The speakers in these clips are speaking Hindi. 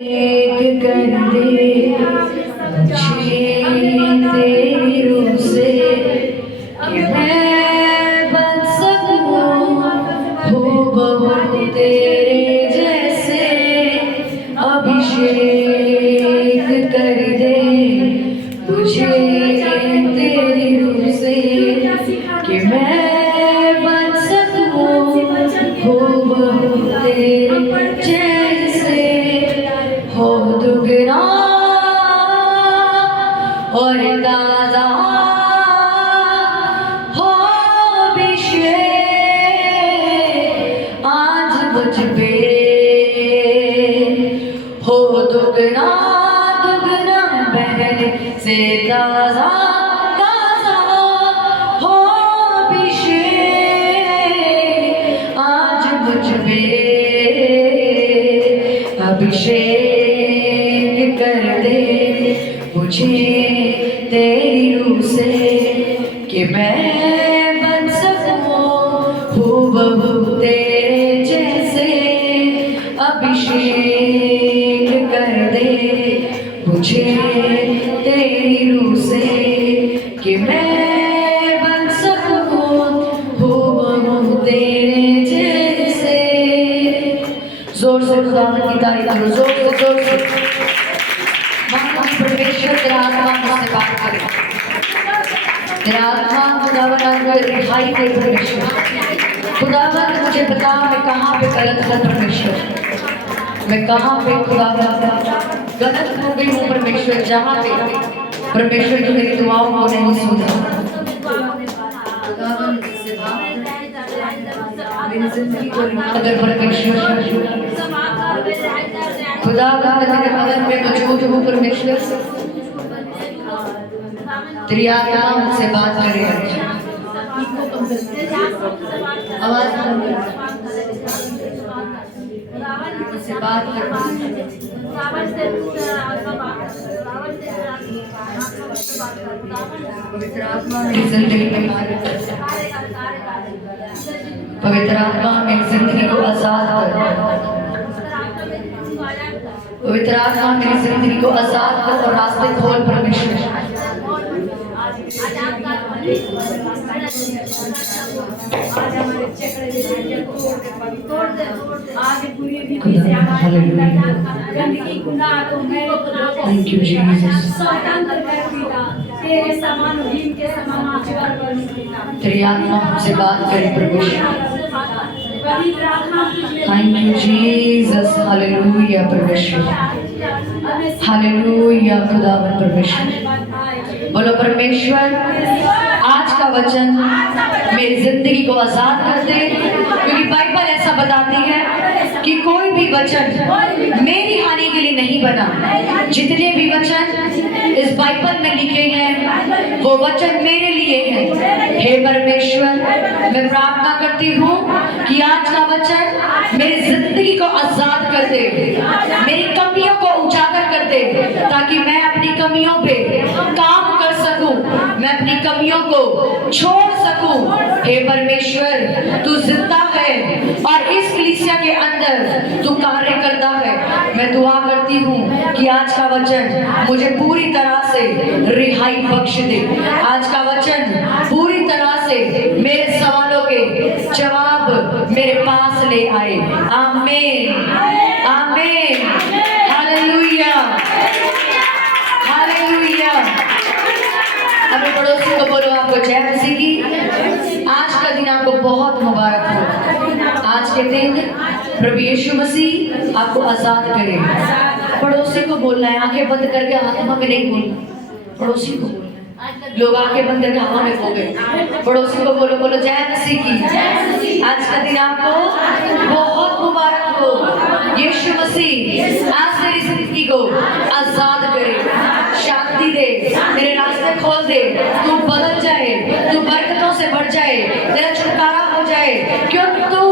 एक कर दे मुझे तेरी रूह से कि मैं बन सकूं हूबहू तेरे जैसे। अभिषेक कर दे मुझे तेरी रूह से कि मैं बन सकूं हूबहू तेरे जैसे। हो दुगना और ताज़ा हो अभिषेक आज मुझ पे। हो दुगना दुगना पहले से ताज़ा ताज़ा हो अभिषेक आज मुझ पे। अभिषेक कर दे मुझे तेरी रूह से कि मैं बन सकूं हूबहू तेरे जैसे। अभिषेक कर दे मुझे तेरी रूह से कि मैं बन सकूं हूबहू तेरे जैसे। जोर से खुदावंद की तारीफ करो, जोर से परमेश्वर तेरा आत्मा मुझसे बात करे, तेरा आत्मा खुदावंद रिहाई दे। परमेश्वर खुदावंद मुझे बता मैं कहाँ पे गलत हूँ। परमेश्वर मैं कहाँ पे खुदावंद गलत हो गई हूँ। परमेश्वर जहाँ पे परमेश्वर की मेरी दुआओं को नहीं सुना। अगर परमेश्वर खुदावंद तेरे भवन में मौजूद हूँ। परमेश्वर तेरी आत्मा मुझसे बात करे। आवाज मुझसे बात कर। पवित्र आत्मा मेरी जिंदगी में पवित्र आत्मा मेरी जिंदगी को आजाद कर। पवित्र आत्मा मेरी जिंदगी को आजाद कर और रास्ते खोल। परमेश्वर थैंक यू जीसस। तेरी आत्मा हमसे बात करे प्रभु। Thank you Jesus. हालेलुया परमेश्वर, हालेलुया खुदावंद परमेश्वर। बोलो परमेश्वर आज का वचन मेरी जिंदगी को आजाद कर दे। क्योंकि बाइबल ऐसा बताती है कि कोई भी वचन मेरी हानि के लिए नहीं बना। जितने भी वचन इस बाइबल में लिखे हैं वो वचन मेरे लिए हैं। हे परमेश्वर मैं प्रार्थना करती हूँ कि आज का वचन मेरी जिंदगी को आजाद कर दे, मेरी कमियों को उजागर कर दे, ताकि मैं अपनी कमियों पे काम कर सकूं, मैं अपनी कमियों को छोड़ सकूं। हे परमेश्वर तू जिंदा है और इस कलीसिया के अंदर तू कार्य करता है। मैं दुआ करती हूँ कि आज का वचन मुझे पूरी तरह से रिहाई बख्श दे। आज का वचन पूरी तरह से मेरे सवालों के जवाब मेरे पास ले आए। आमीन आमीन हालेलुया हालेलुया। अपने पड़ोसी को बोलो आपको जय मसीह की। आज का दिन आपको बहुत मुबारक हो। आज के दिन प्रभु यीशु मसीह आपको आजाद करे। पड़ोसी को बोलना है, आंखें बंद करके आत्मा में नहीं बोलना, पड़ोसी को बोलना। लोग आंखें बंद करके हवा में खो गए। पड़ोसी को बोलो, बोलो जय मसीह की। आज का दिन आपको बहुत मुबारक हो। यीशु मसीह आज तेरी जिंदगी को आजाद करे, शांति दे, तेरे रास्ते खोल दे, तू बदल जाए, तू बरकतों से बढ़ जाए, तेरा छुटकारा हो जाए क्योंकि तू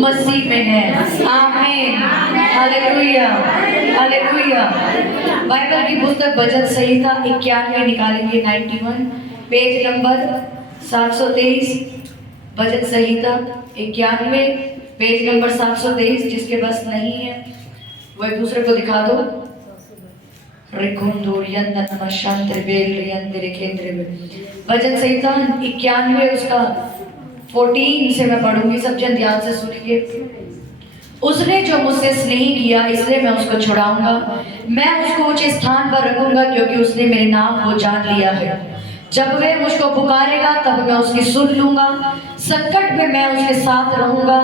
मसीह में है। आमीन हालेलुया हालेलुया। बाइबल की पुस्तक भजन संहिता 91 निकालेंगे, 91 पेज नंबर 723। भजन संहिता 91 पेज नंबर 723। जिसके पास नहीं है वो एक दूसरे को दिखा दो। भजन संहिता 91 उसका 14 से मैं पढ़ूंगी, सब जन ध्यान से सुनिए। उसने जो मुझसे स्नेह किया इसलिए मैं उसको छुड़ाऊंगा, मैं उसको ऊंचे स्थान पर रखूंगा क्योंकि उसने मेरे नाम को जान लिया है। जब वह मुझको पुकारेगा तब मैं उसकी सुन लूंगा, संकट में मैं उसके साथ रहूंगा,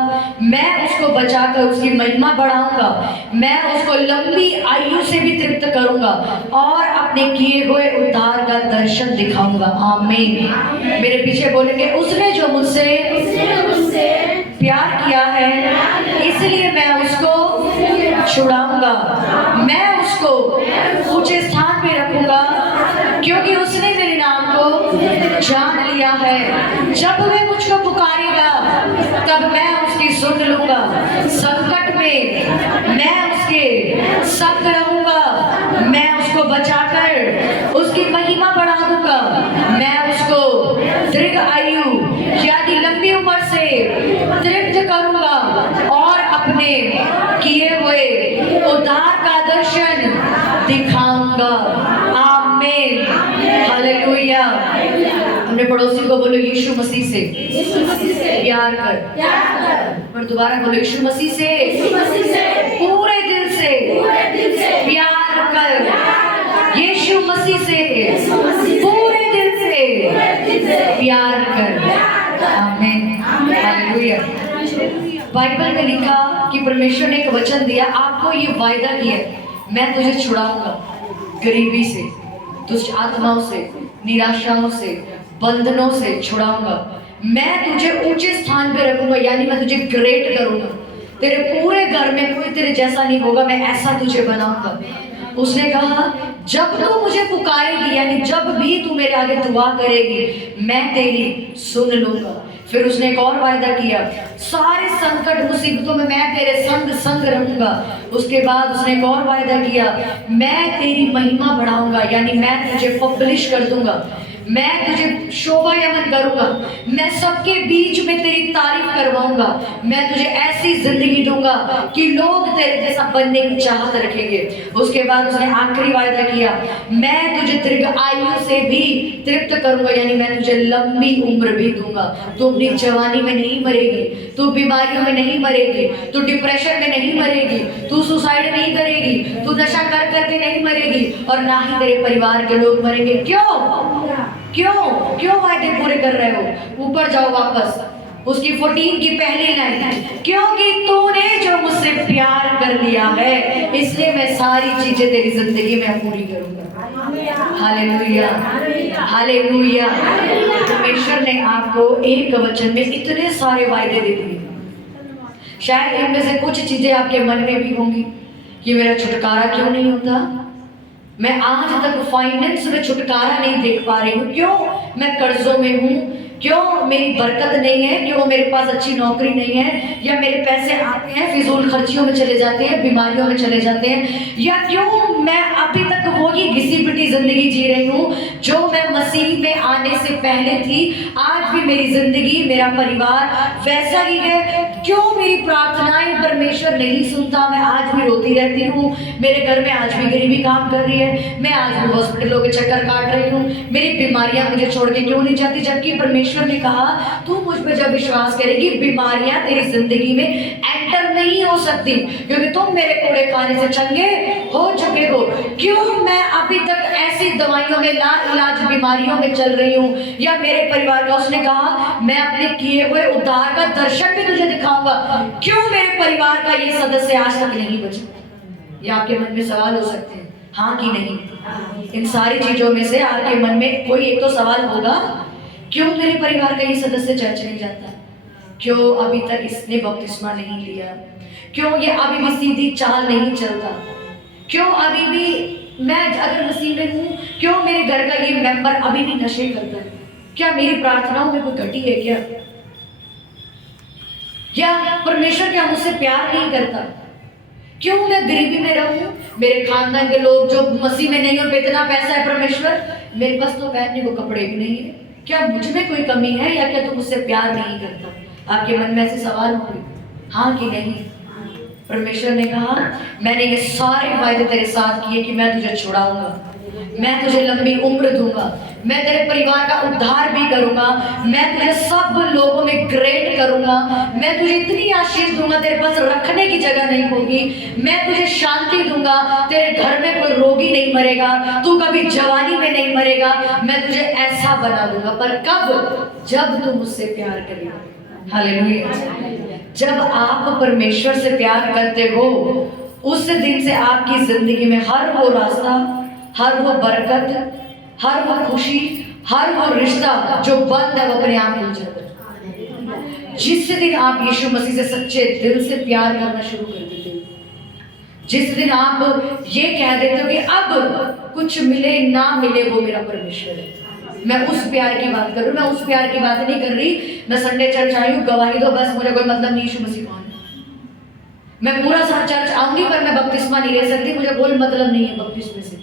मैं उसको बचाकर उसकी महिमा बढ़ाऊंगा, मैं उसको लंबी आयु से भी तृप्त करूंगा और अपने किए हुए उद्धार का दर्शन दिखाऊंगा। आमीन। मेरे पीछे बोलेंगे, उसने जो मुझसे प्यार किया है इसलिए मैं उसको छुड़ाऊंगा, मैं उसको ऊंचे स्थान पे रखूंगा क्योंकि उसने मेरे नाम को जान लिया है। जब वह मुझको पुकारेगा तब मैं उसकी सुन लूंगा, संकट में मैं उसके संग रहूंगा, मैं उसको बचाकर उसकी महिमा बढ़ा दूंगा, मैं उसको दीर्घ आयु यानी लंबी उम्र से तृप्त करूंगा और अपने किए हुए उद्धार का दर्शन दिखाऊंगा। आमीन, हालेलुया। अपने पड़ोसी को बोलो, यीशु मसीह से प्यार कर। और दोबारा बोलो, यीशु मसीह से पूरे दिल से प्यार कर। यीशु मसीह से पूरे दिल से प्यार कर। आमीन, हालेलुया। बाइबल में लिखा कि परमेश्वर ने एक वचन दिया, आपको ये वायदा किया, मैं तुझे छुड़ाऊंगा गरीबी से, दुष्ट आत्माओं से, निराशाओं से, बंधनों से छुड़ाऊंगा, मैं तुझे ऊंचे स्थान पे रखूंगा यानी मैं तुझे ग्रेट करूंगा, तेरे पूरे घर में कोई तेरे जैसा नहीं होगा, मैं ऐसा तुझे बनाऊंगा। उसने कहा, जब तू मुझे पुकारेगी यानी जब भी तू मेरे आगे दुआ करेगी मैं तेरी सुन लूंगा। फिर उसने एक और वायदा किया, सारे संकट मुसीबतों में मैं तेरे संग रहूंगा। उसके बाद उसने एक और वायदा किया, मैं तेरी महिमा बढ़ाऊंगा यानी मैं तुझे पब्लिश कर दूंगा, मैं तुझे शोभायमान करूंगा, मैं सबके बीच में तेरी तारीफ करवाऊंगा, मैं तुझे ऐसी जिंदगी दूंगा कि लोग तेरे जैसा बनने की चाहत रखेंगे। उसके बाद उसने आखिरी वायदा किया, मैं तुझे दीर्घ आयु से भी तृप्त करूंगा यानी मैं तुझे लंबी उम्र भी दूंगा। तू अपनी जवानी में नहीं मरेगी, तू बीमारियों में नहीं मरेगी, तू डिप्रेशन में नहीं मरेगी, तू सुसाइड नहीं करेगी, तू नशा कर करके नहीं मरेगी और ना ही तेरे परिवार के लोग मरेंगे। क्यों वायदे पूरे कर रहे हो? ऊपर जाओ वापस, उसकी 14 की पहली लाइन, क्योंकि तूने जो मुझसे प्यार कर लिया है इसलिए मैं सारी चीजें तेरी जिंदगी में पूरी करूंगा। Hallelujah, hallelujah. परमेश्वर ने आपको एक वचन में इतने सारे वायदे दे दिए। शायद इनमें से कुछ चीजें आपके मन में भी होंगी कि मेरा छुटकारा क्यों नहीं होता, मैं आज तक फाइनेंस में छुटकारा नहीं देख पा रही हूँ, क्यों मैं कर्जों में हूँ, क्यों मेरी बरकत नहीं है, क्यों मेरे पास अच्छी नौकरी नहीं है, या मेरे पैसे आते हैं फिजूल खर्चियों में चले जाते हैं, बीमारियों में चले जाते हैं, या क्यों मैं अभी तक वही घिसी पिटी जिंदगी जी रही हूँ जो मैं मसीह में आने से पहले थी। आज भी मेरी जिंदगी, मेरा परिवार वैसा ही है, क्यों मेरी प्रार्थनाएं परमेश्वर नहीं सुनता, मैं आज भी रोती रहती हूँ, मेरे घर में आज भी गरीबी काम कर रही है, मैं आज भी हॉस्पिटलों के चक्कर काट रही हूँ, मेरी बीमारियां मुझे छोड़ के क्यों नहीं जाती, जबकि परमेश्वर ने कहा तू मुझ पर जब विश्वास करेगी बीमारियां तेरी जिंदगी में एंटर नहीं हो सकती क्योंकि तुम मेरे कोड़े खाने से चंगे हो चुके हो। क्यों मैं अभी तक ऐसी दवाइयों में लाइलाज बीमारियों में चल रही हूँ, या मेरे परिवार का, उसने कहा मैं अपने किए हुए उद्धार का दर्शन भी तुझे दिखाऊंगा, क्यों मेरे परिवार का ये सदस्य आज तक नहीं बचा। ये आपके मन में सवाल हो सकते हैं, हाँ कि नहीं? इन सारी चीजों में से आपके मन में कोई एक तो सवाल होगा, क्यों मेरे परिवार का ये सदस्य चर्च नहीं जाता, क्यों अभी तक इसने बपतिस्मा नहीं लिया, क्यों ये अभी भी सीधी चाल नहीं चलता, क्यों अभी भी मैं अगर मसीह में हूँ क्यों मेरे घर का ये मेंबर अभी भी नशे करता है, क्या मेरी प्रार्थनाओं में कोई घटी है क्या, या परमेश्वर क्या मुझसे प्यार नहीं करता, क्यों मैं गरीबी में रहूं, मेरे खानदान के लोग जो मसीह में नहीं, और इतना पैसा है परमेश्वर मेरे पास तो पहनने को कपड़े भी नहीं है, क्या मुझ में कोई कमी है, या क्या तू मुझसे प्यार नहीं करता। आपके मन में ऐसे सवाल होंगे, हाँ कि नहीं? परमेश्वर ने कहा मैंने ये सारे वायदे तेरे साथ किए कि मैं तुझे छुड़ाऊंगा, मैं तुझे लंबी उम्र दूंगा, मैं तेरे परिवार का उद्धार भी करूंगा, मैं तुझे सब लोगों में ग्रेट करूंगा, मैं तुझे इतनी आशीष दूंगा तेरे पास रखने की जगह नहीं होगी, मैं तुझे शांति दूंगा, तेरे घर में कोई रोगी नहीं मरेगा, तू कभी जवानी में नहीं मरेगा, मैं तुझे ऐसा बना दूंगा। पर कब? जब तू मुझसे प्यार करेगा। हालेलुया। जब आप परमेश्वर से प्यार करते हो उस दिन से आपकी जिंदगी में हर वो रास्ता, हर वो बरकत, हर वो खुशी, हर वो रिश्ता जो बंद है वो अपने आप खुल जाता है। जिस दिन आप यीशु मसीह से सच्चे दिल से प्यार करना शुरू कर देते हो, जिस दिन आप ये कह देते हो कि अब कुछ मिले ना मिले वो मेरा परमेश्वर है, मैं उस प्यार की बात कर रही हूँ, मैं उस प्यार की बात नहीं कर रही मैं संडे चर्च आई हूँ गवाही दो बस, मुझे कोई मतलब नहीं यीशु मसीह कौन है। मैं पूरा साल चर्च आऊंगी पर मैं बपतिस्मा नहीं ले सकती, मुझे कोई मतलब नहीं है बपतिस्मे से।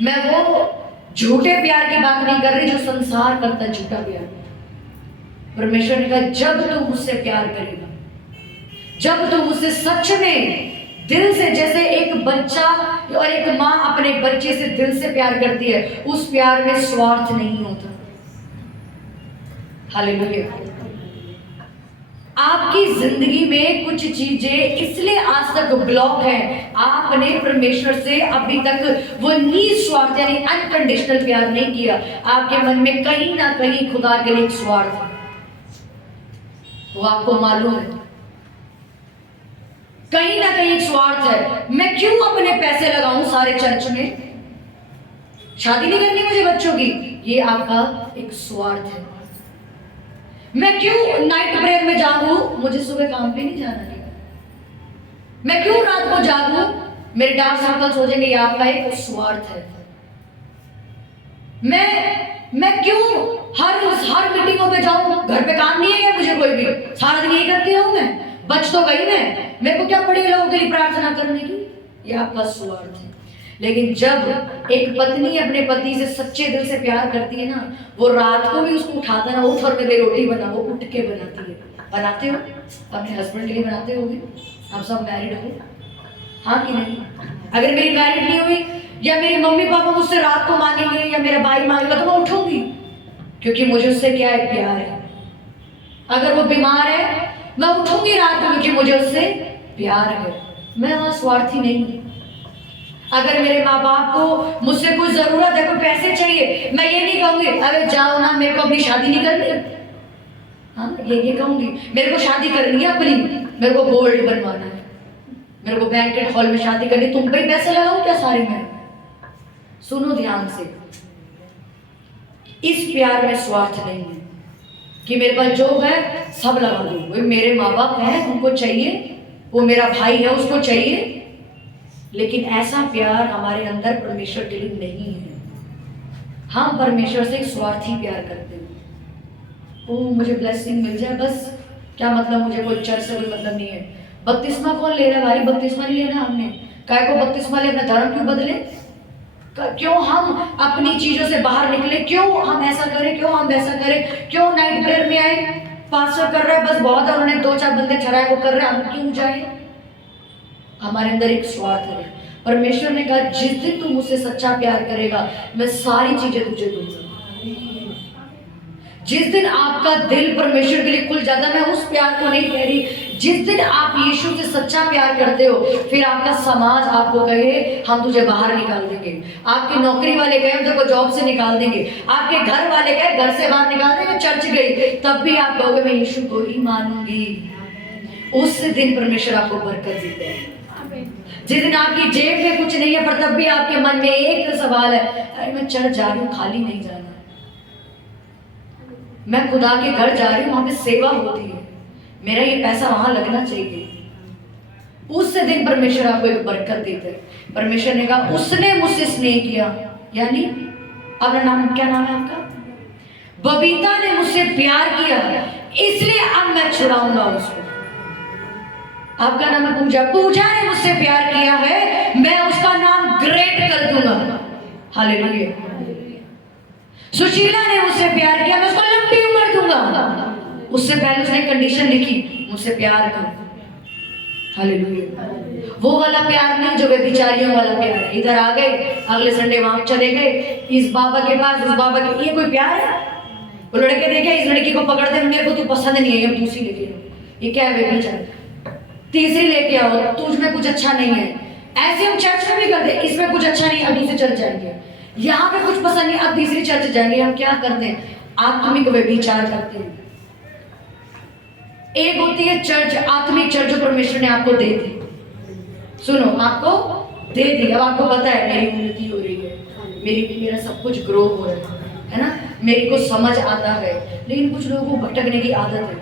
मैं वो झूठे प्यार की बात नहीं कर रही जो संसार करता है, झूठा प्यार। परमेश्वर ने कहा जब तू मुझसे प्यार करेगा, जब तू मुझसे सच में दिल से, जैसे एक बच्चा और एक माँ अपने बच्चे से दिल से प्यार करती है, उस प्यार में स्वार्थ नहीं होता। हालेलुया। आपकी जिंदगी में कुछ चीजें इसलिए आज तक ब्लॉक है, आपने परमेश्वर से अभी तक वो निस्वार्थ यानी अनकंडीशनल प्यार नहीं किया। आपके मन में कहीं ना कहीं खुदा के लिए एक स्वार्थ है, वो आपको मालूम है, कहीं ना कहीं एक स्वार्थ है। मैं क्यों अपने पैसे लगाऊं सारे चर्च में, शादी नहीं करनी मुझे बच्चों की, ये आपका एक स्वार्थ है। मैं क्यों नाइट प्रेयर में जागूं, मुझे सुबह काम पे नहीं जाना है। मैं क्यों रात को जागूं, मेरे डार्क सर्कल सोचेंगे, ये आपका एक स्वार्थ है। मैं क्यों हर मीटिंगों पे जाऊं, घर पे काम नहीं है क्या मुझे कोई भी, सारा दिन यही करती रहूं मैं, बच तो गई मैं, मेरे को क्या पड़ी लोगों के लिए प्रार्थना करने की, ये आपका स्वार्थ है। लेकिन जब एक पत्नी अपने पति से सच्चे दिल से प्यार करती है ना, वो रात को भी उसको उठाता ना, उठ और मेरे रोटी बना, वो उठ के बनाती है। बनाते हो अपने हस्बैंड के लिए, बनाते होगे, आप सब मैरिड हो, हाँ कि नहीं? अगर मेरी मैरिड नहीं हुई या मेरे मम्मी पापा मुझसे रात को मांगेंगे या मेरा भाई मांगेगा तो मैं उठूंगी, क्योंकि मुझे उससे क्या है, प्यार है। अगर वो बीमार है मैं उठूंगी रात को, क्योंकि मुझे उससे प्यार है, मैं वहां स्वार्थी नहीं हूं। अगर मेरे माँ बाप को मुझसे कुछ जरूरत है, कोई पैसे चाहिए, मैं ये नहीं कहूंगी अरे जाओ ना, मेरे को अपनी शादी नहीं करनी, हाँ ये कहूंगी मेरे को शादी करनी है अपनी, मेरे को गोल्ड बनवाना है, मेरे को बैंकेट हॉल में शादी करनी, तुम पे पैसे लगाओ क्या सारी में। सुनो ध्यान से, इस प्यार में स्वार्थ नहीं है कि मेरे पास जो है सब लगा दो, वो मेरे माँ बाप हैं उनको चाहिए, वो मेरा भाई है उसको चाहिए, लेकिन ऐसा प्यार हमारे अंदर परमेश्वर के लिए नहीं है। हम परमेश्वर से एक स्वार्थी प्यार करते हैं, ओ मुझे ब्लेसिंग मिल जाए बस, क्या मतलब, मुझे कोई चर्च से कोई मतलब नहीं है। बपतिस्मा कौन ले रहा है भाई, बपतिस्मा नहीं लेना हमने, काय को बपतिस्मा ले, अपना धर्म क्यों बदले, क्यों हम अपनी चीजों से बाहर निकले, क्यों हम ऐसा करें, क्यों हम वैसा करें, क्यों नाइट प्रेयर में आए, पास्टर कर रहा है बस बहुत है, उन्होंने 2-4 बंदे चढ़ाए वो कर रहे हैं, हम क्यों जाए। हमारे अंदर एक स्वार्थ है। परमेश्वर ने कहा जिस दिन तू मुझसे सच्चा प्यार करेगा मैं सारी चीजें तुझे दूंगा। जिस दिन आपका दिल परमेश्वर के लिए खुल जाता है, मैं उस प्यार को नहीं कह रही, जिस दिन आप यीशु से सच्चा प्यार करते हो, फिर आपका समाज आपको कहे हम तुझे बाहर निकाल देंगे, आपके नौकरी वाले कहे हम तेरे को जॉब से निकाल देंगे, आपके घर वाले कहे घर से बाहर निकाल देंगे, चर्च गई, तब भी आप कहोगे मैं यीशु को ही मानूंगी। उस दिन परमेश्वर आपको बरकत देते हैं। जिस दिन आपकी जेब में कुछ नहीं है पर तब भी आपके मन में एक सवाल है, अरे मैं चर्च जा रही हूँ, खाली नहीं जाना, मैं खुदा के घर जा रही हूँ, वहां पे सेवा होती है, मेरा ये पैसा वहां लगना चाहिए, उस दिन परमेश्वर आपको एक बरकत देते हैं। परमेश्वर ने कहा उसने मुझसे स्नेह किया, यानी अपना नाम क्या नाम है आपका, बबीता ने मुझसे प्यार किया, इसलिए अब मैं छुड़ाऊंगा उसको। आपका नाम है पूजा, पूजा ने मुझसे प्यार किया है, मैं उसका नाम ग्रेट कर दूंगा। हालेलुया। सुशीला ने मुझसे प्यार किया, मैं उसको लंबी उम्र दूंगा। उससे पहले उसने कंडीशन लिखी, मुझसे प्यार कर। हालेलुया। वो वाला प्यार नहीं जो व्यभिचारियों वाला प्यार है। इधर आ गए, अगले संडे वहां चले गए, इस बाबा के पास, उस बाबा के, ये कोई प्यार है? वो लड़के देखे, इस लड़की को पकड़ दे, मेरे को तू पसंद नहीं है, अब दूसरी लेके आओ। ये क्या है व्यभिचार? तीसरी लेके आओ, तुझ में कुछ अच्छा नहीं है। ऐसे हम चर्च में भी करते, इसमें कुछ अच्छा नहीं, अब दूसरी चर्च जाएंगे। यहाँ पे कुछ पसंद नहीं, अब तीसरी चर्च जाएंगे। हम क्या करते हैं? आत्मिक व्यभिचार करते हैं। एक होती है चर्च, आत्मिक चर्च, जो परमेश्वर ने आपको दे दी। सुनो, आपको दे दी, अब आपको पता है मेरी उन्नति हो रही है, मेरा सब कुछ ग्रो हो रहा है ना, मेरे को समझ आता है। लेकिन कुछ लोगों को भटकने की आदत है,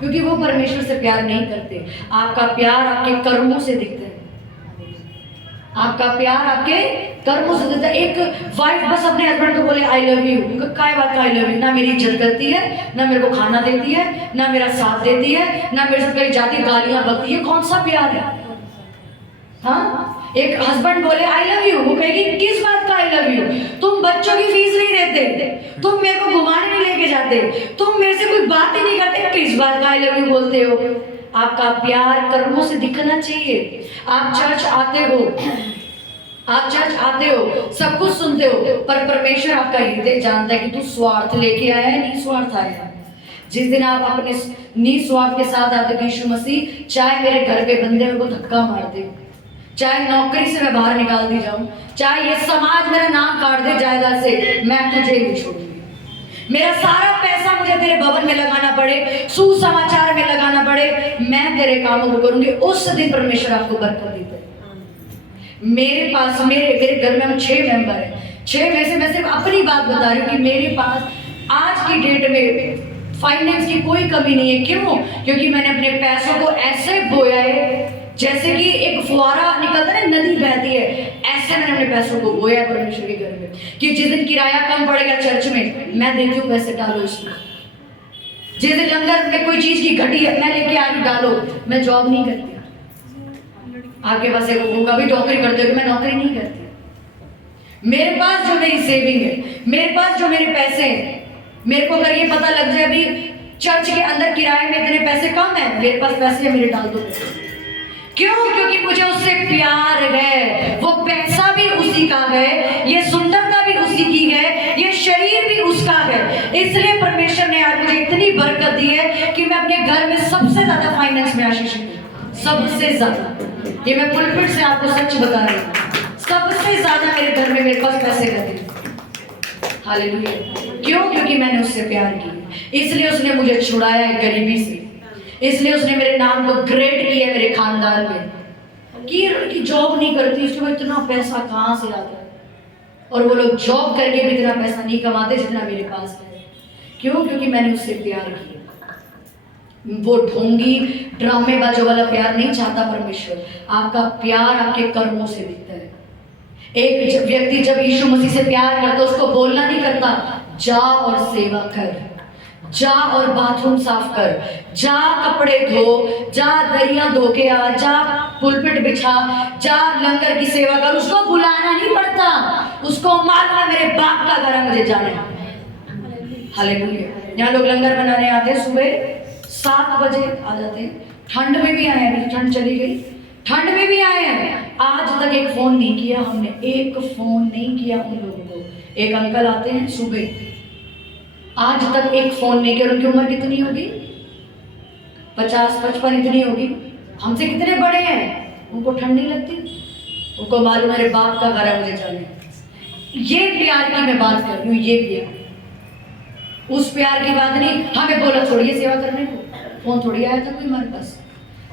क्योंकि वो परमेश्वर से प्यार नहीं करते। आपका प्यार आपके कर्मों से दिखता है, आपका प्यार आपके कर्मों से दिखता है। एक वाइफ बस अपने हस्बैंड को बोले आई लव यू, काय बात का आई लव यू? ना मेरी इज्जत करती है, ना मेरे को खाना देती है, ना मेरा साथ देती है, ना मेरे से कहीं जाती गालियां बकती है। कौन सा प्यार है? हाँ, एक हस्बैंड बोले आई लव यू, वो कहेगी किस बात का आई लव यू? तुम बच्चों की फीस नहीं देते, तुम मेरे को घुमाने नहीं लेके जाते, तुम मेरे से कोई बात ही नहीं करते, किस बात का आई लव यू बोलते हो? आपका प्यार कर्मों से दिखना चाहिए। आप चर्च आते हो, आप चर्च आते हो, सब कुछ सुनते हो, पर परमेश्वर आपका हृदय जानता है कि तू स्वार्थ लेके आया है, निस्वार्थ आया है। जिस दिन आप अपने निस्वार्थ के साथ आते हो, यीशु मसीह, चाहे मेरे घर पे बंदे मेरे को धक्का मार दे, चाहे नौकरी से मैं बाहर निकाल दी जाऊं, चाहे ये समाज मेरा नाम काट दे जायदाद से, मैं तुझे नहीं छोड़ूंगी। मेरा सारा पैसा मुझे तेरे भवन में लगाना पड़े, सुसमाचार में लगाना पड़े, मैं तेरे कामों को करूंगी। उस दिन परमेश्वर आपको बरकत देता है। मेरे पास, मेरे घर में हम 6 मेंबर हैं, 6 में से मैं सिर्फ अपनी बात बता रही हूँ कि मेरे पास आज की डेट में फाइनेंस की कोई कमी नहीं है। क्यों? क्योंकि मैंने अपने पैसों को ऐसे बोया है जैसे कि एक फुहारा निकलता है, नदी बहती है, ऐसे मैंने अपने पैसों को बोया परमेश्वर के घर में कि जिस दिन किराया कम पड़ेगा चर्च में, मैं देती हूँ पैसे, डालो इसमें। जिस दिन लंगर में कोई चीज की घटी है, मैं लेके आ रही, डालो। मैं जॉब नहीं करती। आपके पास एक होगा भी नौकरी करते हो, मैं नौकरी नहीं करती। मेरे पास जो मेरी सेविंग है, मेरे पास जो मेरे पैसे हैं, मेरे को अगर ये पता लग जाए अभी चर्च के अंदर किराए में इतने पैसे कम है, मेरे पास पैसे है, मेरे डाल दो। क्यों? क्योंकि मुझे उससे प्यार है। वो पैसा भी उसी का है, ये सुंदरता भी उसी की है, ये शरीर भी उसका है। इसलिए परमेश्वर ने आज मुझे इतनी बरकत दी है कि मैं अपने घर में सबसे ज्यादा फाइनेंस में आशीष हूँ, सबसे ज्यादा। ये मैं पुलपिट से आपको सच बता रही हूँ, सबसे ज्यादा मेरे घर में मेरे पास पैसे रहते हैं। हालेलुया। क्यों? क्योंकि मैंने उससे प्यार किया, इसलिए उसने मुझे छुड़ाया है गरीबी से, इसलिए उसने मेरे नाम को ग्रेट किया मेरे खानदान में। कि लड़की जॉब नहीं करती, उसके बाद इतना पैसा कहाँ से आता है? और वो लोग जॉब करके भी इतना पैसा नहीं कमाते जितना मेरे पास है। क्यों? क्योंकि मैंने उससे प्यार किया। वो ढोंगी ड्रामेबाजों वाला प्यार नहीं चाहता परमेश्वर। आपका प्यार आपके कर्मों से दिखता है। एक व्यक्ति जब यीशु मसीह से प्यार करता, उसको बोलना नहीं करता जा और सेवा कर, जा और बाथरूम साफ कर, जा कपड़े धो, जा दरिया धो के आ, जा पुलपिट बिछा, जा लंगर की सेवा कर। उसको बुलाना नहीं पड़ता, उसको मालूम है मेरे बाप का घर है, मुझे जाना है। हालेलुया। यहाँ लोग लंगर बनाने आते हैं, सुबह 7 बजे आ जाते हैं। ठंड में भी आए हैं, अभी ठंड चली गई, ठंड में भी आए हैं। आज तक एक फोन नहीं किया हमने, एक फोन नहीं किया उन लोगों को। एक अंकल आते हैं सुबह, आज तक एक फोन नहीं किया। उनकी उम्र कितनी होगी? 50-55 इतनी होगी। हमसे कितने बड़े हैं, उनको ठंड नहीं लगती। उनको मालूम मेरे बाप का घर है, मुझे जाने। ये प्यार की मैं बात कर रही हूँ, ये प्यार, उस प्यार की बात नहीं। हमें बोला छोड़िए सेवा करने को, फोन थोड़ी आया था कोई हमारे पास।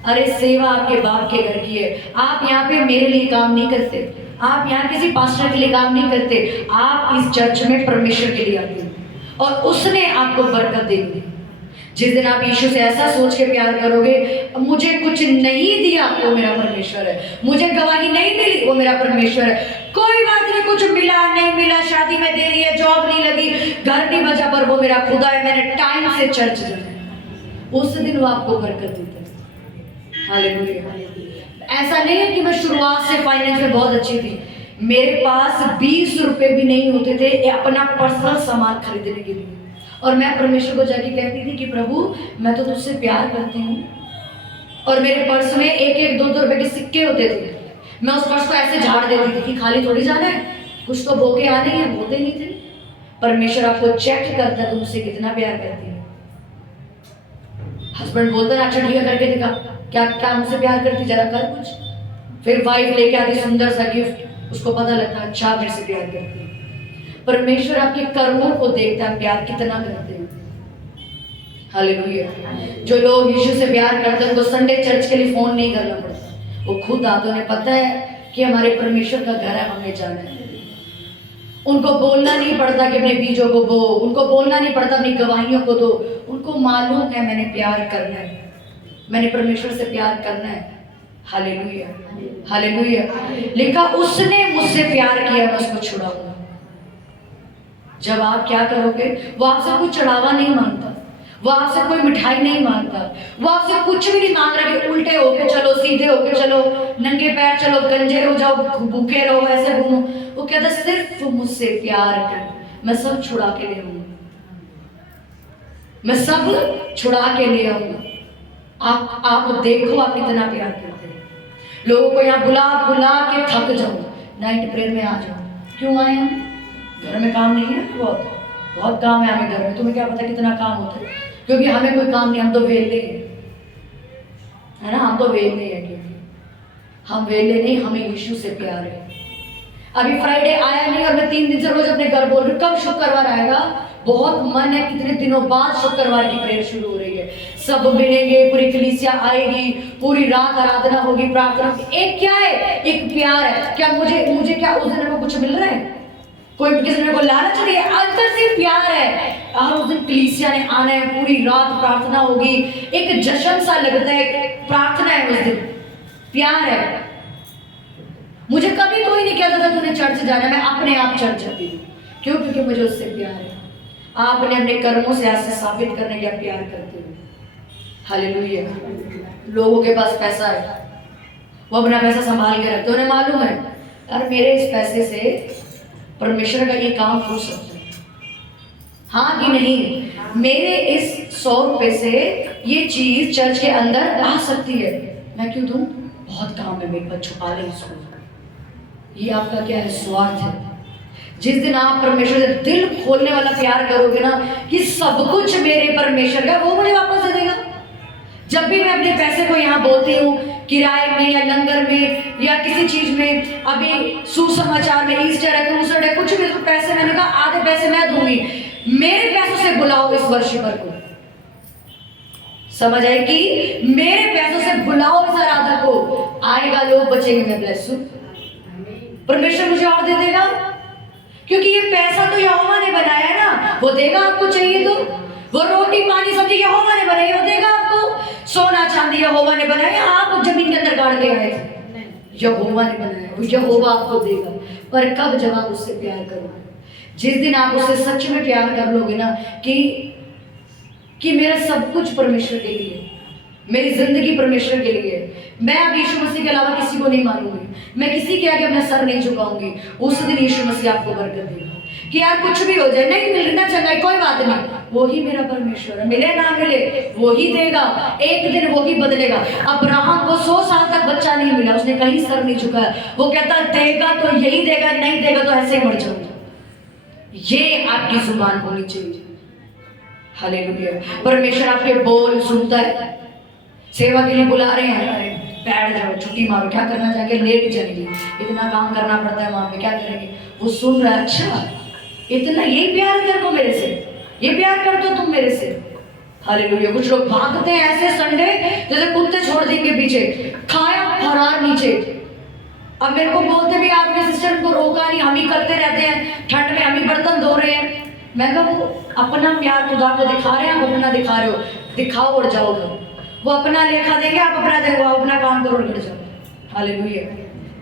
अरे सेवा आपके बाप के घर की है। आप यहाँ पे मेरे लिए काम नहीं करते, आप यहाँ किसी पास्टर के लिए काम नहीं करते, आप इस चर्च में परमेश्वर के लिए आते हैं और उसने आपको बरकत देनी। जिस दिन आप यीशु से ऐसा सोच के प्यार करोगे, मुझे कुछ नहीं दिया वो मेरा परमेश्वर है, मुझे गवाही नहीं मिली वो मेरा परमेश्वर है, कोई बात नहीं, कुछ मिला नहीं मिला, शादी में देरी है, जॉब नहीं लगी, घर नहीं बचा, पर वो मेरा खुदा है, मैंने टाइम से चर्च जाना, उस दिन वो आपको बरकत देता है। हालेलुया। ऐसा नहीं है कि मैं शुरुआत से फाइनेंस में बहुत अच्छी थी, मेरे पास 20 रुपए भी नहीं होते थे अपना पर्सनल सामान खरीदने के लिए, और मैं परमेश्वर को जाके कहती थी कि प्रभु मैं तो तुझसे प्यार करती हूँ, और मेरे पर्स में 1-1, 2-2 रुपए के सिक्के होते थे। मैं उस पर्स को ऐसे झाड़ देती थी कि खाली थोड़ी जाना है, कुछ तो बोके आने ही है, बोते नहीं थे। परमेश्वर आपको चेक करता है तुम मुझसे कितना प्यार करती है। हस्बैंड बोलता है अच्छा ठीक है करके दिखा, क्या क्या मुझसे प्यार करती, जरा कर कुछ। फिर वाइफ लेके आती सुंदर सा गिफ्ट, उसको पता लगता है अच्छा मेरे से प्यार करती है। परमेश्वर आपके कर्मों को देखता है, प्यार कितना करते हैं। हालेलुया। जो लोग यीशु से प्यार करते हैं उनको संडे चर्च के लिए फोन नहीं करना पड़ता, वो खुद आते, उन्हें पता है कि हमारे परमेश्वर का घर है, हमें जाना है। उनको बोलना नहीं पड़ता कि अपने बीजों को बो, उनको बोलना नहीं पड़ता अपनी गवाहियों को दो, उनको मालूम है मैंने प्यार करना है, मैंने परमेश्वर से प्यार करना है। Hallelujah, hallelujah. लिखा उसने मुझसे प्यार किया, मैं उसको छुड़ाऊंगा। जब आप क्या करोगे, वो आपसे कोई चढ़ावा नहीं मांगता, वो आपसे कोई मिठाई नहीं मांगता, वो आपसे कुछ भी नहीं मांग रहा कि उल्टे होके चलो, सीधे होके चलो, नंगे पैर चलो, गंजे हो जाओ, भूखे रहो, ऐसे घूमो। वो कहता सिर्फ मुझसे प्यार कर, मैं सब छुड़ा के ले आऊंगा, मैं सब छुड़ा के ले आऊंगा। आप देखो आप कितना प्यार करते हैं। लोगों को यहाँ बुला बुला के थक जाओ, नाइट प्रेयर में आ जाओ। क्यों आए हम? घर में काम नहीं है? बहुत बहुत काम है हमें घर में। तुम्हें क्या पता कितना काम होता है? क्योंकि हमें कोई काम नहीं, हम तो वेले हैं, है ना, हम तो वेले हैं। क्योंकि हम वेले नहीं, हमें यीशु से प्यार है। अभी फ्राइडे आया नहीं और मैं 3 दिन से रोज अपने घर बोल रही हूँ कब शुक्रवार आएगा। बहुत मन है, कितने दिनों बाद शुक्रवार की प्रेयर शुरू हो रही है, सब मिलेंगे, पूरी कलीसिया आएगी, पूरी रात आराधना होगी, प्रार्थना। एक क्या है, एक प्यार है। क्या मुझे क्या उस दिन को कुछ मिल रहा है? कोई किसी ने को लालच नहीं है, अंदर से प्यार है। और उस दिन कलीसिया ने आना है, पूरी रात प्रार्थना होगी, एक जश्न सा लगता है, प्रार्थना है उस दिन, प्यार है। मुझे कभी कोई नहीं कहता था तूने चर्च जाना, मैं अपने आप चर्च जाती हूँ। क्यों? क्योंकि मुझे उससे प्यार है। आपने अपने कर्मों से ऐसे साबित करने का प्यार करते हो। हालेलुया। लोगों के पास पैसा है, वो अपना पैसा संभाल के रखते, उन्हें मालूम है यार मेरे इस पैसे से परमेश्वर का ये काम हो सकता है, हाँ कि नहीं, मेरे इस 100 रुपए से ये चीज चर्च के अंदर आ सकती है, मैं क्यों दूं? बहुत काम है मेरे पास, छुपा ले इसको। ये आपका क्या है? स्वार्थ है। जिस दिन आप परमेश्वर से दिल खोलने वाला प्यार करोगे ना कि सब कुछ मेरे परमेश्वर का, वो मुझे वापस दे देगा। जब भी मैं अपने पैसे को यहाँ बोलती हूँ, किराए में या लंगर में या किसी चीज में, अभी सुसमाचार में ईस्टर है, क्रूसर है, कुछ भी, तो पैसे मैंने कहा आधे पैसे मैं दूंगी, मेरे पैसों से बुलाओ इस वर्शिपर को। समझ आए कि मेरे पैसों से बुलाओ इस आराधक को, आएगा, लोग बचेंगे, मैं ब्लेस हूं, परमेश्वर मुझे और दे देगा। क्योंकि ये पैसा तो यहोवा ने बनाया है ना, वो देगा आपको चाहिए तो। वो रोटी पानी सब्जी यहोवा ने बनाई, वो देगा आपको। सोना चांदी यहोवा ने बनाया, आप जमीन के अंदर गाड़ के आए थे, यहोवा ने बनाया, वो यहोवा आपको देगा। पर कब? जब आप उससे प्यार करोगे। जिस दिन आप उससे सच में प्यार कर लोगे ना कि मेरा सब कुछ परमेश्वर के लिए, मेरी जिंदगी परमेश्वर के लिए, मैं अब यीशु मसीह के अलावा किसी को नहीं मानूंगी, मैं किसी के आगे अपना सर नहीं झुकाऊंगी, उस दिन यीशु मसीह आपको बरकत देगा। कि यार कुछ भी हो जाए, नहीं मिलना चाहिए, कोई बात नहीं, वो ही मेरा परमेश्वर है, मिले ना मिले वो ही देगा, एक दिन वो ही बदलेगा। अब्राहम को 100 साल तक बच्चा नहीं मिला, उसने कहीं सर नहीं झुकाया, वो कहता देगा तो यही देगा, नहीं देगा तो ऐसे ही मर जाऊंगा। ये आपकी जुबान होनी चाहिए। हालेलुया। परमेश्वर आपके बोल सुनता है। सेवा के लिए बुला रहे हैं, अरे बैठ जाओ, छुट्टी मारो, क्या करना, जाके लेट जाएंगे, इतना काम करना पड़ता है वहां पे, क्या करेंगे। वो सुन रहा है, अच्छा इतना यही प्यार है तेरे को मेरे से, ये प्यार करते हो तुम मेरे से। हालेलुया। कुछ लोग भागते हैं ऐसे संडे जैसे कुत्ते छोड़ देंगे पीछे, खाया फरार नीचे। अब मेरे को बोलते भी आपके सिस्टर को रोका नहीं, हम ही करते रहते हैं, ठंड में हम ही बर्तन धो रहे हैं। मैं कहा वो अपना प्यार खुदा को दिखा रहे हैं, आप अपना दिखा रहे हो, दिखाओ और जाओ घर। वो अपना लेखा देंगे, आप अपना देंगे, आप अपना काम करो और घर जाओ। हालेलुया।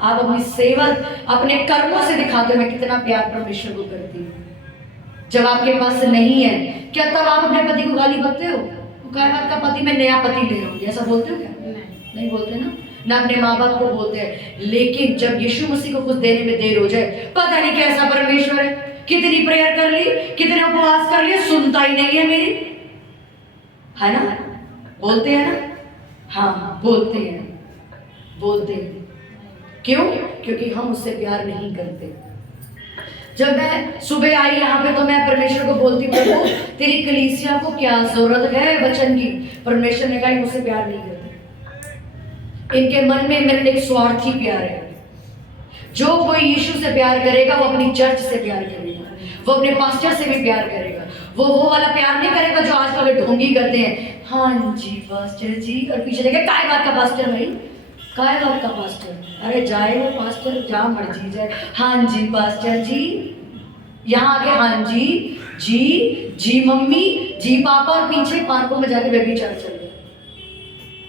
आप अपनी सेवा अपने कर्मों से दिखाते हो मैं कितना प्यार परमेश्वर को करती हूँ। जब आपके पास नहीं है, क्या तब आप अपने पति को गाली बकते हो? कई बार का पति मैं नया पति ले आऊंगी, ऐसा बोलते हो क्या? नहीं बोलते ना अपने माँ बाप को बोलते हैं। लेकिन जब यीशु मसीह को कुछ देने में देर हो जाए, पता नहीं कैसा परमेश्वर है, कितनी प्रेयर कर ली, कितने उपवास कर लिए, सुनता ही नहीं है मेरी, है ना, बोलते हैं ना। हाँ, बोलते हैं। क्यों? क्योंकि हम उससे प्यार नहीं करते। जब मैं सुबह आई यहाँ पे तो मैं परमेश्वर को बोलती, प्रभु तेरी कलीसिया को क्या जरूरत है वचन की। परमेश्वर ने कहा मुझसे प्यार नहीं करते, इनके मन में मेरे लिए एक स्वार्थी प्यार है। जो कोई यीशु से प्यार करेगा वो अपनी चर्च से प्यार करेगा, वो अपने पास्टर से भी प्यार करेगा। वो वाला प्यार नहीं करेगा जो आजकल ढोंगी करते हैं, हाँ जी पास्टर जी, और पीछे देखे काय बात का पास्टर भाई, काय बात का पास्टर, अरे जाए वो पास्टर जहाँ मर्जी जाए, हाँ जी पास्टर जी, यहाँ आके हाँ जी मम्मी जी पापा, और पीछे पार्कों में जाके व्यभिचार चल रहे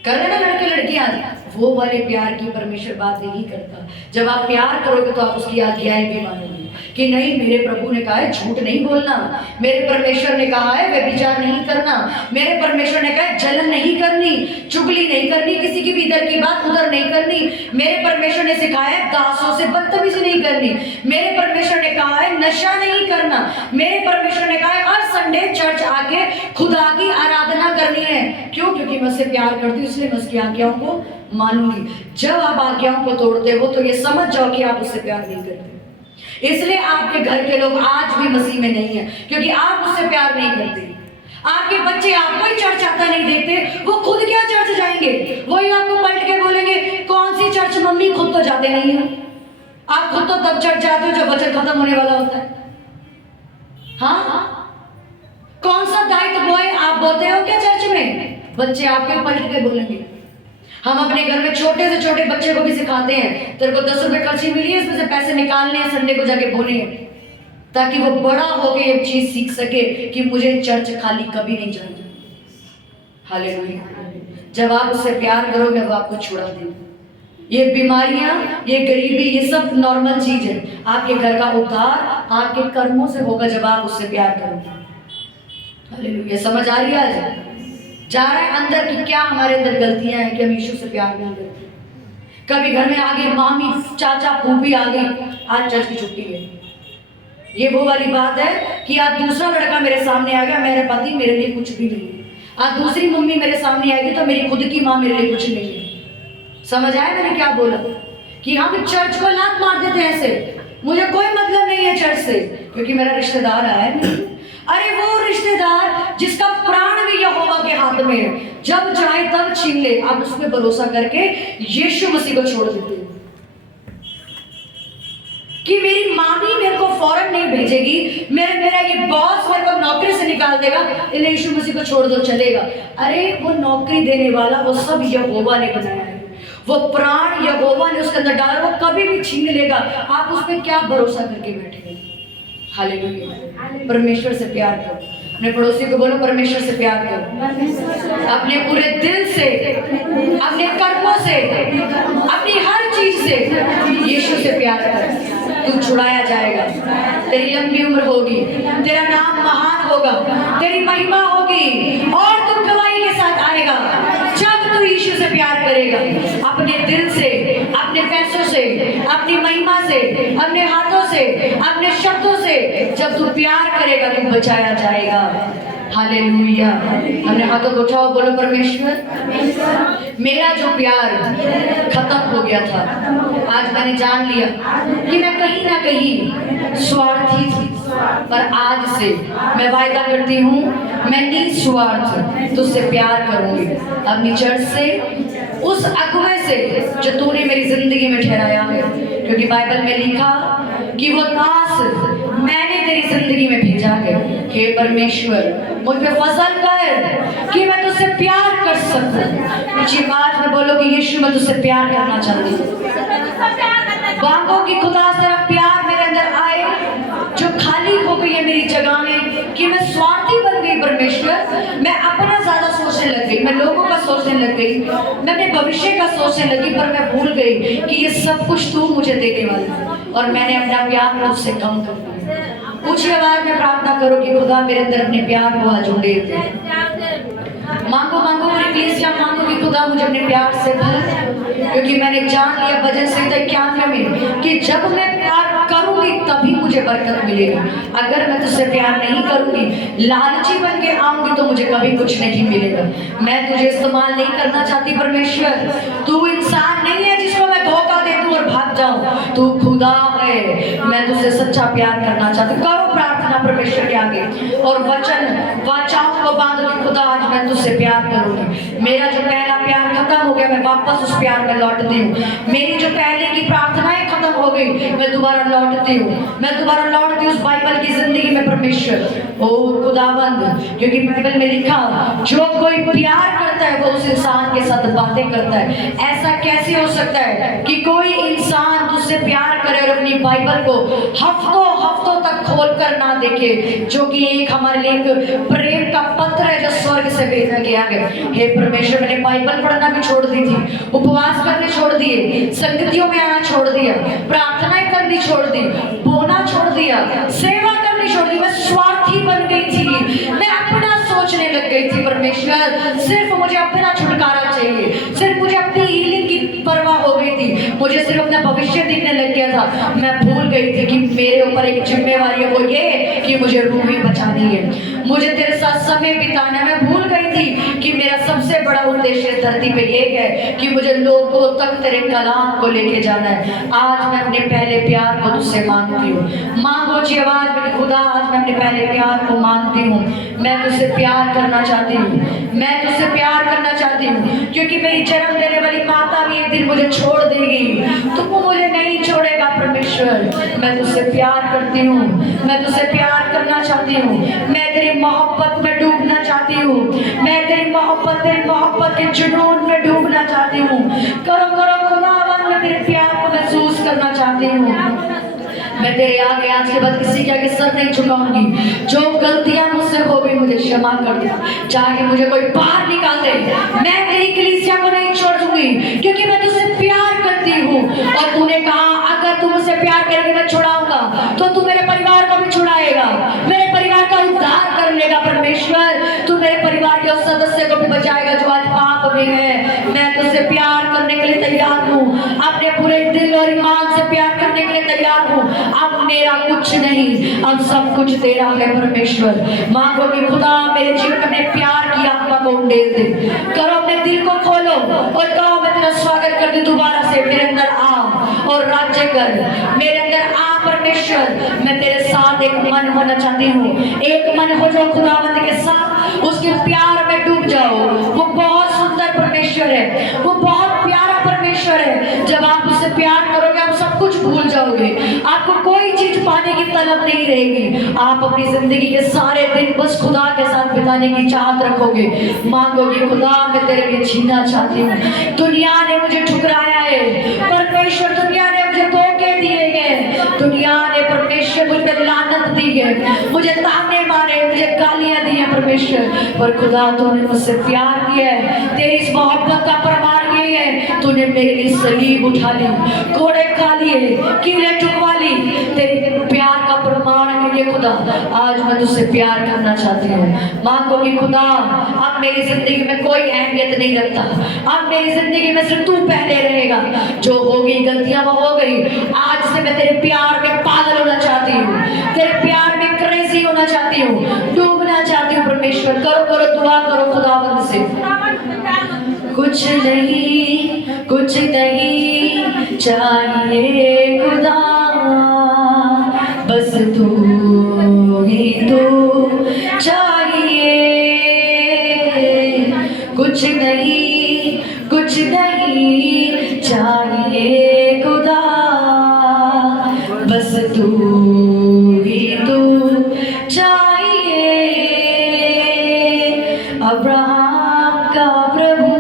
कर रहे ना लड़के लड़कियां। वो वाले प्यार की परमेश्वर बात नहीं करता। जब आप प्यार करोगे तो आप उसकी आज्ञाएं भी मानोगे कि नहीं, मेरे प्रभु ने कहा है झूठ नहीं बोलना, मेरे परमेश्वर ने कहा है व्यभिचार नहीं करना, मेरे परमेश्वर ने कहा है जलन नहीं करनी, चुगली नहीं करनी, किसी की भी इधर की बात उधर नहीं करनी, मेरे परमेश्वर ने सिखाया है दासों से बदतमीजी नहीं करनी, मेरे परमेश्वर ने कहा है नशा नहीं करना, मेरे परमेश्वर ने कहा है हर संडे चर्च आके खुदा की आराधना करनी है। क्यों? क्योंकि मैं उससे प्यार करती हूँ, इसलिए मैं उसकी आज्ञाओं को मानूंगी। जब आप आज्ञाओं को तोड़ते हो तो ये समझ जाओ कि आप उससे प्यार नहीं करते। इसलिए आपके घर के लोग आज भी मसीह में नहीं है, क्योंकि आप उससे प्यार नहीं करते। आपके बच्चे आपको ही चर्च आता नहीं देखते, वो खुद क्या चर्च जाएंगे? वही आपको पलट के बोलेंगे कौन सी चर्च मम्मी, खुद तो जाते नहीं हो। आप खुद तो तब चर्च जाते हो जब वचन खत्म होने वाला होता है। हाँ, कौन सा दायित्व बॉय आप बोलते हो क्या चर्च में? बच्चे आपके पलट के बोलेंगे। हम अपने घर में छोटे से छोटे बच्चे को भी सिखाते हैं, तेरे को 10 रुपए खर्ची मिली है, इसमें से पैसे निकालने हैं, संडे को जाके बोने हैं, ताकि वो बड़ा होके एक चीज सीख सके कि मुझे चर्च खाली कभी नहीं जाना। हालेलुया। जब आप उससे प्यार करोगे वो आपको छुड़ा देगा। ये बीमारियां, ये गरीबी, ये सब नॉर्मल चीज है। आपके घर का उद्धार आपके कर्मों से होगा जब आप उससे प्यार करोगे। हालेलुया। समझ आ रही है? आज जा रहा है अंदर कि क्या हमारे अंदर गलतियां हैं कि हम यीशु से प्यार नहीं करते। कभी घर में आगे मामी चाचा फूफी आ गई, आज चर्च की छुट्टी है। ये वो वाली बात है कि आज दूसरा लड़का मेरे सामने आ गया, मेरे पति मेरे लिए कुछ भी नहीं है। आज दूसरी मम्मी मेरे सामने आएगी तो मेरी खुद की माँ मेरे लिए कुछ नहीं है। समझ आया मैंने क्या बोला? कि हम चर्च को लात मार देते हैं ऐसे, मुझे कोई मतलब नहीं है चर्च से, क्योंकि मेरा रिश्तेदार आया नहीं। अरे वो रिश्तेदार जिसका प्राण भी यहोवा के हाथ में है, जब चाहे तब छीन ले, आप उस पर भरोसा करके यीशु मसीह को छोड़ देते हो। कि मेरी मामी मेरे को फौरन नहीं भेजेगी, मेरा ये बॉस मेरे को नौकरी से निकाल देगा, इन्हें यीशु मसीह को छोड़ दो चलेगा। अरे वो नौकरी देने वाला वो सब यहोवा ने बनाया है, वो प्राण यहोवा ने उसके अंदर डाला, वो कभी भी छीन लेगा। आप उस पर क्या भरोसा करके बैठे? हालेलुया। परमेश्वर से प्यार करो। अपने पड़ोसी को बोलो परमेश्वर से प्यार करो, अपने पूरे दिल से, अपने कर्मों से, अपनी हर चीज से यीशु से प्यार कर। तू छुड़ाया जाएगा, तेरी लंबी उम्र होगी, तेरा नाम महान होगा, तेरी महिमा होगी, और तू गवाही के साथ आएगा जब तू यीशु से प्यार करेगा। अपने दिल से, अपने पैसों से, अपनी महिमा से, अपने हाथों से, अपने शब्दों से जब तू प्यार करेगा तू बचाया जाएगा। हालेलुया। अपने हाथों को उठाओ, बोलो परमेश्वर मेरा जो प्यार खत्म हो गया था, आज मैंने जान लिया कि मैं कहीं ना कहीं स्वार्थी थी, पर आज से मैं वायदा करती हूँ मैं निस्वार्थ तुझसे प्यार करूंगी। अपनी चर्च से, उस अगुवे से जो तूने मेरी जिंदगी में ठहराया है, क्योंकि बाइबल में लिखा कि वो दास मैंने तेरी जिंदगी में भेजा है। हे परमेश्वर मुझ पे फजल कर कि मैं तुझसे प्यार कर सकूं। मुझे बात में बोलो कि यीशु मैं तुझसे प्यार करना चाहती हूँ। बांगों की खुदा तेरा प्यार मेरे अंदर आए, जो खाली हो गई है मेरी जगह में, कि मैं स्वार्थी बन गई परमेश्वर, मैं अपना ज्यादा सोचने लग गई, मैं लोगों का सोचने लग गई, मैं अपने भविष्य का सोचने लगी, पर मैं भूल गई कि ये सब कुछ तू मुझे देने वाला है, और मैंने अपना प्यार तुझसे कम कर दिया। ऊंची आवाज में प्रार्थना करो कि खुदा मेरे अंदर अपने प्यार को आजूड़े दे। मांगो मांगो मेरी कलीसिया, मांगो कि खुदा मुझे अपने प्यार से भर, क्योंकि मैंने जान लिया भजन संहिता 91 में कि जब मैं प्यार करूंगी तभी मुझे बरकत मिलेगी। अगर मैं तुझसे प्यार नहीं करूंगी, लालची बन के आऊंगी, तो मुझे कभी कुछ नहीं मिलेगा। मैं तुझे इस्तेमाल नहीं करना चाहती परमेश्वर। तू इंसान नहीं है जिसको मैं धोखा दे दूं और भाग जाऊं। तू खुदा है, मैं तुझसे सच्चा प्यार करना चाहती हूँ। करो प्रार्थना परमेश्वर के आगे और वचन वाचाओं को बांधो कि खुदा आज मैं तुझसे प्यार करूंगी। मेरा जो पहला प्यार खत्म हो गया, मैं वापस उस प्यार में लौटती हूँ। मेरी जो पहले की प्रार्थनाएं खत्म हो गई, मैं दोबारा लौटती हूँ। मैं दोबारा लौटती हूँ उस बाइबल की जिंदगी में परमेश्वर। ओ खुदावंद, क्योंकि बाइबल में लिखा जो कोई प्यार करता है वो उस इंसान के साथ बातें करता है। ऐसा कैसे हो सकता है कि कोई इंसान तुझसे प्यार करे और अपनी बाइबल को हफ्तों हफ्तों तक खोलकर ना देखे, जो कि एक हमारे लिए एक प्रेम का पत्र है जो स्वर्ग से भेजा गया है। हे परमेश्वर, मैंने बाइबल पढ़ना भी छोड़ दी थी, उपवास करने छोड़ दिए, संगतियों में आना छोड़ दिया, प्रार्थनाएं करनी छोड़ दी, बोना छोड़ दिया, सेवा करनी छोड़ दी। मैं स्वार्थी बन गई थी, मैं अपना सोचने लग गई थी परमेश्वर। सिर्फ मुझे अपना छुटकारा चाहिए, सिर्फ मुझे अपनी हीलिंग की परवाह हो गई थी, मुझे सिर्फ अपना भविष्य दिखने लग गया था। मैं भूल गई थी कि मेरे ऊपर एक जिम्मेवारी है, वो ये कि मुझे रूह भी बचानी है, मुझे तेरे साथ समय बिताना है। मैं भूल गई थी कि मेरा सबसे बड़ा उद्देश्य धरती पे ये है कि मुझे लोगों तक तेरे कलाम को लेके जाना है। आज मैं अपने पहले प्यार को तुझसे मांगती हूँ। मांगो जी आवाज में, खुदा आज मैं अपने पहले प्यार को मांगती हूँ। मैं तुझसे प्यार करना चाहती हूँ, मैं तुझसे प्यार करना चाहती हूँ, क्योंकि मेरी जन्म देने वाली माता भी एक दिन मुझे छोड़ देगी, तो वो मुझे नहीं छोड़ेगा परमेश्वर। मैं तुझसे प्यार करती हूँ, मैं तुझसे प्यार करना चाहती हूँ, मैं तेरी मोहब्बत में डूबना चाहती हूँ, मैं तेरी मोहब्बत के जुनून में डूबना चाहती हूँ। करो करो खुदावंद, मैं तेरे प्यार को महसूस करना चाहती हूँ। मैं तेरे आगे आज के बाद किसी के आगे सर नहीं झुकाऊंगी। जो गलतियां मुझसे हो गई मुझे क्षमा कर दे, चाहे मुझे कोई बाहर निकाल दे, मैं तेरी कलीसिया को नहीं छोड़ दूंगी, क्योंकि मैं तुझसे प्यार करती हूँ। और तूने कहा अगर तू मुझसे प्यार करेगी मैं छुड़ाऊंगा, तो तू मेरे परिवार को भी छुड़ाएगा, मेरे परिवार का उद्धार कर लेगा परमेश्वर। तू मेरे परिवार के उस सदस्य को भी बचाएगा जो आज पाप में है। मैं तुझसे प्यार करने के लिए तैयार हूँ, अपने पूरे दिल और ईमान से प्यार करने के लिए तैयार हूँ। अब मेरा कुछ नहीं, अब सब कुछ तेरा है परमेश्वर। मांगो कि खुदा मेरे जीवन में प्यार की आत्मा को उंडेल दे। करो, अपने दिल को खोलो और कहो मैं तेरा स्वागत कर दूं दोबारा से। मेरे अंदर आ और राज्य कर, मेरे अंदर आ परमेश्वर। मैं तेरे साथ एक मन होना चाहती हूँ, एक मन हो जाओ खुदावंद के साथ, उसके प्यार में डूब जाओ। वो बहुत सुंदर परमेश्वर है, वो बहुत प्यारा परमेश्वर है। जब आप उससे प्यार करोगे आप सब कुछ भूल जाओगे, आपको कोई चीज पाने की तलब नहीं रहेगी। आप अपनी जिंदगी के सारे दिन बस खुदा के साथ बिताने की चाहत रखोगे। मांगोगे खुदा मैं तेरे लिए जीना चाहती हूँ। दुनिया ने मुझे ठुकराया है परमेश्वर, दुनिया ने मुझे धोखे दिए हैं, दुनिया ने परमेश्वर मुझ पर लानत दी है, मुझे ताने मारे, मुझे गालियां दी है परमेश्वर। पर खुदा तूने मुझसे प्यार किया है, तेरी इस मोहब्बत का प्रमाण ये है तूने मेरे लिए सलीब उठा ली, घोड़े खा लिए, कीड़े चुकवा ली। तेरे प्यार का प्रमाण है ये खुदा। आज मैं तुझसे प्यार करना चाहती हूँ। मांगो कि खुदा अब मेरी जिंदगी में कोई अहमियत नहीं रखता, अब मेरी जिंदगी में सिर्फ तू पहले रहेगा। जो होगी गलतियां वो हो गई, आज से मैं तेरे प्यार में पागल होना चाहती हूँ, तेरे प्यार में क्रेजी होना चाहती हूँ, डूबना चाहती हूँ परमेश्वर। करो करो दुआ करो खुदावंद से। कुछ नहीं चाहिए खुदा, बस तू ही तो चाहिए। कुछ नहीं चाहिए खुदा, बस तू ही तो चाहिए। अब्राहम का प्रभु,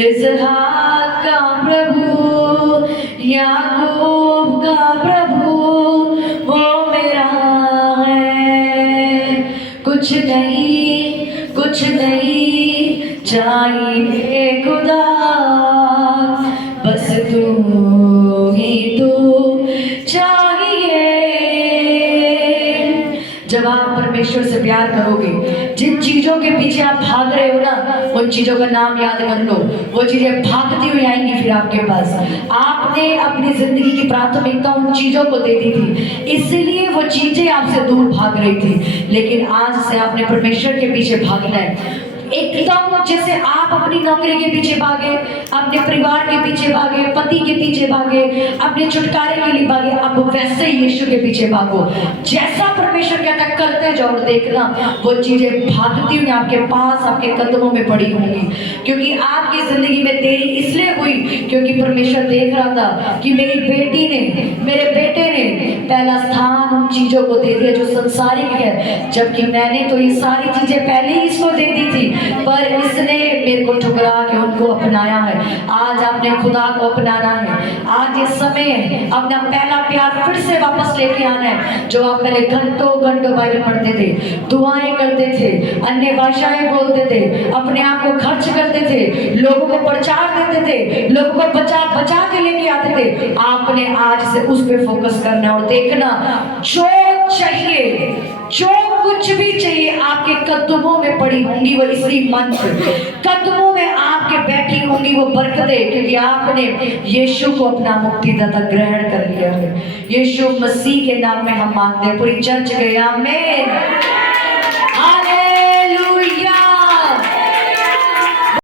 इसहाक का प्रभु, याकूब का प्रभु वो मेरा है। कुछ नहीं चाहिए खुदा, बस तू ही तो चाहिए। जब आप परमेश्वर से प्यार करोगे, जिन चीजों के पीछे आप भाग रहे हो ना, उन चीजों का नाम याद कर लो, वो चीजें भागती हुई आएंगी फिर आपके पास। आपने अपनी जिंदगी की प्राथमिकता उन चीजों को दे दी थी, इसलिए वो चीजें आपसे दूर भाग रही थी। लेकिन आज से आपने परमेश्वर के पीछे भागना है। एकदम जैसे आप अपनी नौकरी के पीछे भागे, अपने परिवार के पीछे भागे, पति के पीछे भागे, अपने छुटकारे के लिए भागे, अब वैसे ही यीशु के पीछे भागो। जैसा परमेश्वर कहता है करते जाओ, और देखना वो चीजें भागती हुई आपके पास, आपके कदमों में पड़ी होंगी। क्योंकि आपकी जिंदगी में देरी इसलिए हुई क्योंकि परमेश्वर देख रहा था कि मेरी बेटी ने, मेरे बेटे ने पहला स्थान उन चीजों को दे दिया जो संसारिक है, जबकि मैंने तो ये सारी चीजें पहले ही इसको दे दी थी, पर इसने मेरे को ठुकरा के उनको अपनाया है। आज आपने खुदा को अपनाना है। आज ये समय है अपना पहला प्यार फिर से वापस लेके आना है। जो आप पहले घंटों घंटों बाइबल पढ़ते थे, दुआएं करते थे, अन्य भाषाएं बोलते थे, अपने आप को खर्च करते थे, लोगों को प्रचार देते थे, लोगों को बचा बचा के लेके आते थे, आपने आज से उस पे फोकस करना और देखना जो चाहिए, जो कुछ भी चाहिए आपके कदमों में पड़ी होंगी वो इसी मंत्र, कदमों में आपके बैठी होंगी वो बरकतें, क्योंकि आपने यीशु को अपना मुक्तिदाता ग्रहण कर लिया है। यीशु मसीह के नाम में हम मांगते हैं। पूरी चर्च गए आमीन।